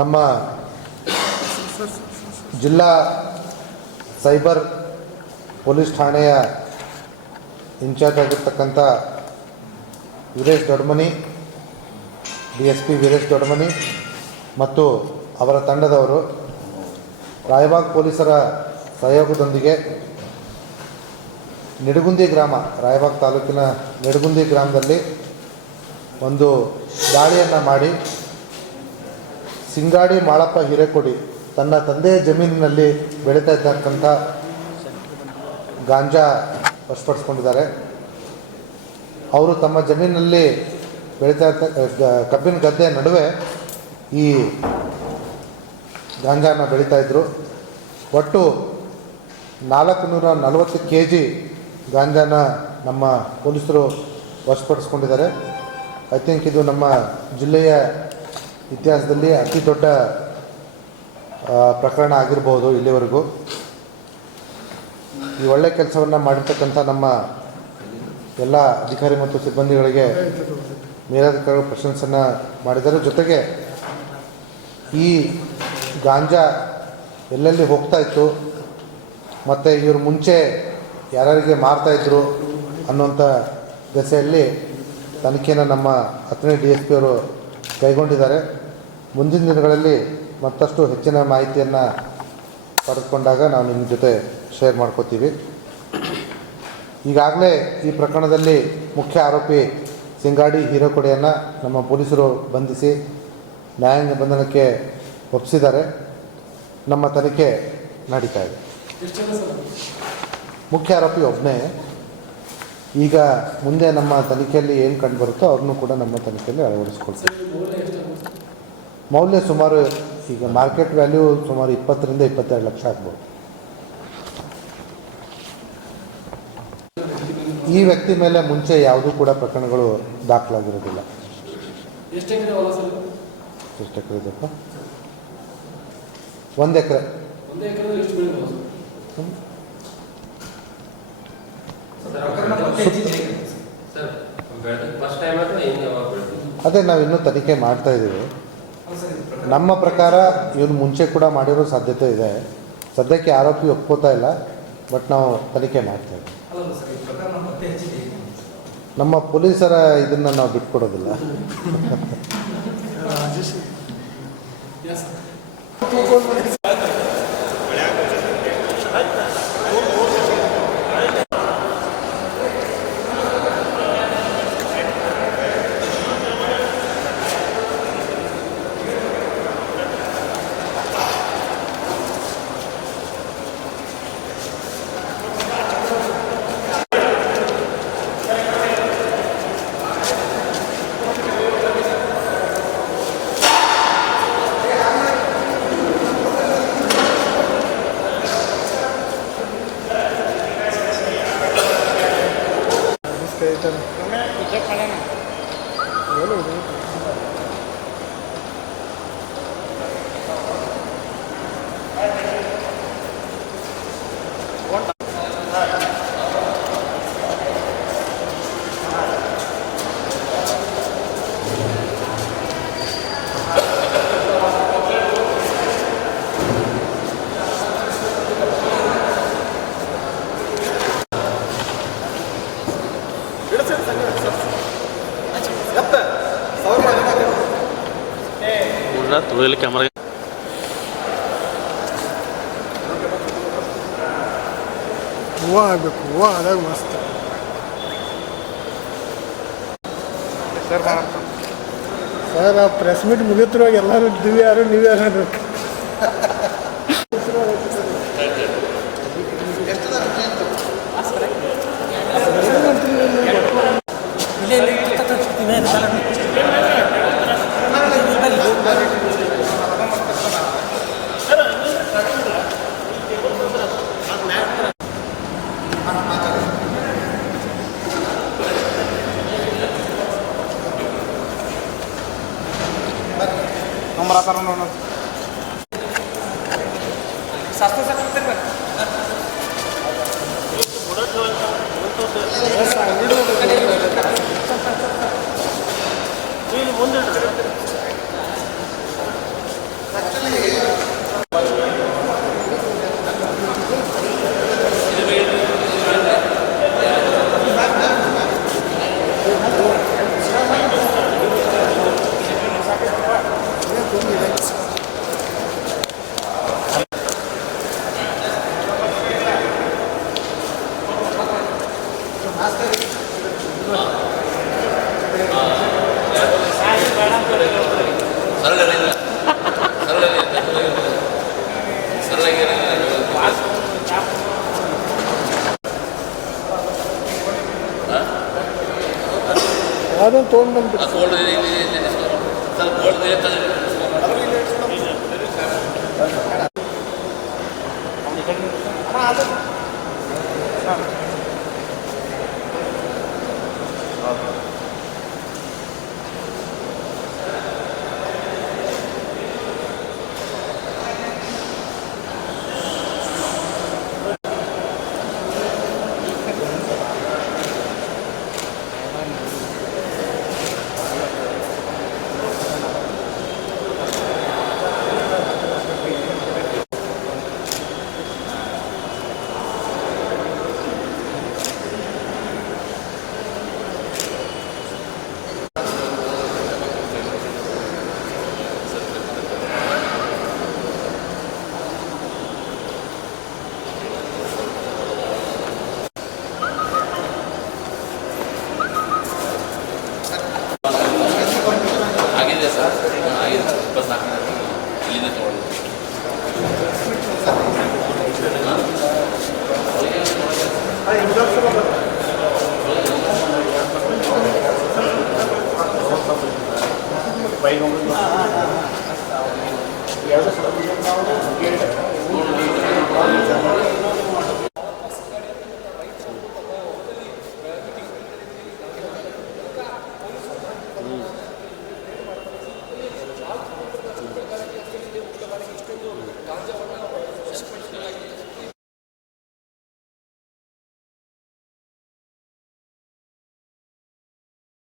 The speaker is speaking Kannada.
ನಮ್ಮ ಜಿಲ್ಲಾ ಸೈಬರ್ ಪೊಲೀಸ್ ಠಾಣೆಯ ಇನ್ಚಾರ್ಜ್ ಆಗಿರ್ತಕ್ಕಂಥ ವೀರೇಶ್ ದೊಡ್ಮನಿ, DSP ವೀರೇಶ್ ದೊಡ್ಮನಿ ಮತ್ತು ಅವರ ತಂಡದವರು ರಾಯಬಾಗ್ ಪೊಲೀಸರ ಸಹಯೋಗದೊಂದಿಗೆ ನಿಡಗುಂದಿ ಗ್ರಾಮ, ರಾಯಬಾಗ್ ತಾಲೂಕಿನ ನಿಡಗುಂದಿ ಗ್ರಾಮದಲ್ಲಿ ಒಂದು ದಾಳಿಯನ್ನು ಮಾಡಿ ಸಿಂಗಾಡಿ ಮಾಳಪ್ಪ ಹಿರೇಕೊಡಿ ತನ್ನ ತಂದೆಯ ಜಮೀನಿನಲ್ಲಿ ಬೆಳೀತಾ ಇದ್ದಕ್ಕಂಥ ಗಾಂಜಾ ವಶಪಡಿಸ್ಕೊಂಡಿದ್ದಾರೆ. ಅವರು ತಮ್ಮ ಜಮೀನಿನಲ್ಲಿ ಬೆಳೀತಾ ಇದ್ದ ಕಬ್ಬಿನ ಗದ್ದೆ ನಡುವೆ ಈ ಗಾಂಜಾನ ಬೆಳೀತಾ ಇದ್ದರು. ಒಟ್ಟು 440 kg ಗಾಂಜಾನ ನಮ್ಮ ಪೊಲೀಸರು ವಶಪಡಿಸ್ಕೊಂಡಿದ್ದಾರೆ. ಐ ಥಿಂಕ್ ಇದು ನಮ್ಮ ಜಿಲ್ಲೆಯ ಇತಿಹಾಸದಲ್ಲಿ ಅತಿ ದೊಡ್ಡ ಪ್ರಕರಣ ಆಗಿರ್ಬೋದು ಇಲ್ಲಿವರೆಗೂ. ಈ ಒಳ್ಳೆಯ ಕೆಲಸವನ್ನು ಮಾಡಿರ್ತಕ್ಕಂಥ ನಮ್ಮ ಎಲ್ಲ ಅಧಿಕಾರಿ ಮತ್ತು ಸಿಬ್ಬಂದಿಗಳಿಗೆ ಮೇಲಧಿಕಾರಿಗಳು ಪ್ರಶಂಸೆಯನ್ನು ಮಾಡಿದ್ದಾರೆ. ಜೊತೆಗೆ ಈ ಗಾಂಜಾ ಎಲ್ಲೆಲ್ಲಿ ಹೋಗ್ತಾ ಇತ್ತು ಮತ್ತು ಇವರು ಮುಂಚೆ ಯಾರ್ಯಾರಿಗೆ ಮಾರ್ತಾಯಿದ್ರು ಅನ್ನುವಂಥ ದೆಸೆಯಲ್ಲಿ ತನಿಖೆಯನ್ನು ನಮ್ಮ 10ನೇ DSP ಅವರು ಕೈಗೊಂಡಿದ್ದಾರೆ. ಮುಂದಿನ ದಿನಗಳಲ್ಲಿ ಮತ್ತಷ್ಟು ಹೆಚ್ಚಿನ ಮಾಹಿತಿಯನ್ನು ಪಡೆದುಕೊಂಡಾಗ ನಾವು ನಿಮ್ಮ ಜೊತೆ ಶೇರ್ ಮಾಡ್ಕೋತೀವಿ. ಈಗಾಗಲೇ ಈ ಪ್ರಕರಣದಲ್ಲಿ ಮುಖ್ಯ ಆರೋಪಿ ಸಿಂಗಾಡಿ ಹಿರೇಕೊಡಿಯನ್ನು ನಮ್ಮ ಪೊಲೀಸರು ಬಂಧಿಸಿ ನ್ಯಾಯಾಂಗ ಬಂಧನಕ್ಕೆ ಒಪ್ಪಿಸಿದ್ದಾರೆ. ನಮ್ಮ ತನಿಖೆ ನಡೀತಾ ಇದೆ. ಮುಖ್ಯ ಆರೋಪಿ ಒಬ್ಬನೇ. ಈಗ ಮುಂದೆ ನಮ್ಮ ತನಿಖೆಯಲ್ಲಿ ಏನು ಕಂಡು ಬರುತ್ತೋ ಅವ್ರನ್ನೂ ಕೂಡ ನಮ್ಮ ತನಿಖೆಯಲ್ಲಿ ಅಳವಡಿಸ್ಕೊಳ್ತೀವಿ. ಮೌಲ್ಯ ಸುಮಾರು ಈಗ ಮಾರ್ಕೆಟ್ ವ್ಯಾಲ್ಯೂ ಸುಮಾರು 20 ರಿಂದ 22 ಲಕ್ಷ ಆಗ್ಬೋದು. ಈ ವ್ಯಕ್ತಿ ಮೇಲೆ ಮುಂಚೆ ಯಾವುದೂ ಕೂಡ ಪ್ರಕರಣಗಳು ದಾಖಲಾಗಿರೋದಿಲ್ಲ. ಎಷ್ಟು ಎಕರೆ ಇದಪ್ಪ? 1 ಎಕರೆ. ಅದೇ ನಾವು ಇನ್ನೂ ತನಿಖೆ ಮಾಡ್ತಾ ಇದ್ದೀವಿ. ನಮ್ಮ ಪ್ರಕಾರ ಇವನು ಮುಂಚೆ ಕೂಡ ಮಾಡಿರೋ ಸಾಧ್ಯತೆ ಇದೆ. ಸದ್ಯಕ್ಕೆ ಆರೋಪಿ ಒಪ್ಕೋತಾ ಇಲ್ಲ, ಬಟ್ ನಾವು ತನಿಖೆ ಮಾಡ್ತಾ ಇದ್ದೀವಿ. ನಮ್ಮ ಪೊಲೀಸರ ಇದನ್ನು ನಾವು ಬಿಟ್ಕೊಡೋದಿಲ್ಲ. ತುಳಿಯಲ್ಲಿ ಕ್ಯಾಮರಾ ಹೂವು ಆಗಬೇಕು. ಹೂವು ಆದಾಗ ಮಸ್ತ್. ಸರ್ ಆ ಪ್ರೆಸ್ ಮೀಟ್ ಮುಗಿತ್ರುವಾಗ ಎಲ್ಲರೂ ನೀವ್ಯಾರು ಅನ್ಬೇಕು. ಅದನ್ನು ತೊಗೊಂಡ್ಬಂದ್ಬಿಟ್ಟು ಆಗಿದೆ ಸರ್, ಆಗಿದೆ 24 ಇಲ್ಲಿಂದ ತೊಗೊಳ್ಳಿ. ಎರಡು